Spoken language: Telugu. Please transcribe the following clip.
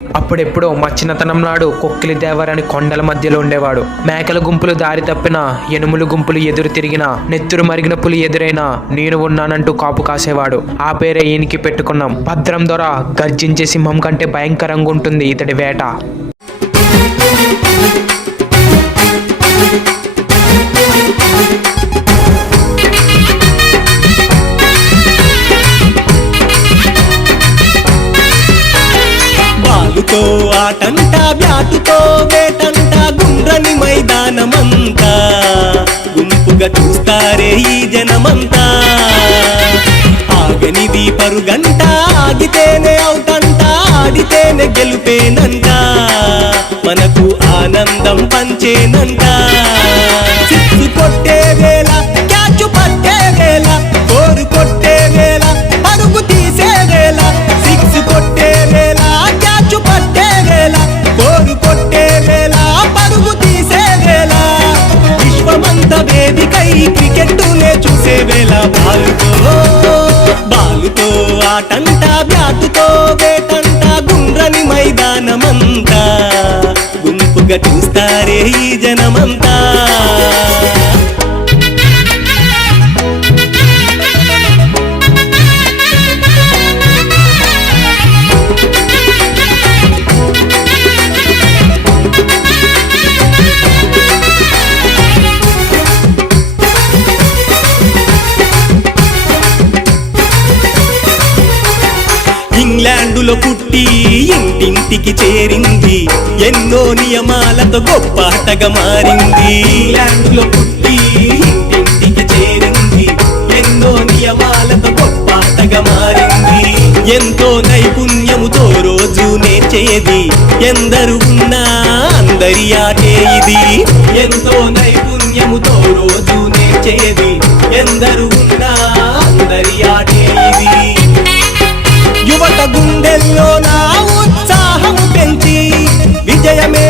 అప్పుడెప్పుడో మా చిన్నతనం నాడు కొక్కిలి దేవరని కొండల మధ్యలో ఉండేవాడు. మేకల గుంపులు దారి తప్పిన, ఎనుములు గుంపులు ఎదురు తిరిగిన, నెత్తురు మరిగిన పులి ఎదురైనా నేను ఉన్నానంటూ కాపు కాసేవాడు. ఆ పేరే ఈయనకి పెట్టుకున్నాం. భద్రం దొర గర్జించే సింహం కంటే భయంకరంగా ఉంటుంది ఇతడి వేట. బాలుతో ఆటంట, బ్యాటుతో వేటంట, గుండ్రని మైదానమంతా గుంపుగా చూస్తారే ఈ జనమంతా. ఆగనిది పరుగంట, ఆగితేనే అవుటంట, ఆడితేనే గెలుపేనంట, మనకు ఆనందం పంచేనంట. సిక్సు కొట్టే వేళ, క్యాచ్ పట్టే వేళ, కోరు కొట్టే వేళ, పరుగు తీసే వేళ. సిక్స్ కొట్టే వేళ, క్యాచ్ పట్టే వేళ, కోరు కొట్టే వేళ, పరుగు తీసే వేళ. విశ్వమంత వేదికై క్రికెట్టునే చూసే వేళ. బాలుతో ఆటంట, బ్యాటుతో వేటంట, గుండ్రని మైదానమంతా గుంపుగా చూస్తారే ఈ జనమంతా. ఇంగ్లాండులో పుట్టి ఇంటింటికి చేరింది, ఎన్నో నియమాలతో గొప్ప ఆటగా మారింది. ఇంగ్లాండులో పుట్టి ఇంటింటికి చేరింది, ఎన్నో నియమాలతో గొప్ప ఆటగా మారింది. ఎంతో నైపుణ్యముతో రోజు నేర్చేది, ఎందరు ఉన్నా అందరి ఆటే ఇది. ఎంతో నైపుణ్యముతో రోజు నేర్చేది, ఎందరు ఉన్నా అందరి ఆటే ఇది. యువత గుండెల్లో నా ఉత్సాహం పెంచి విజయమే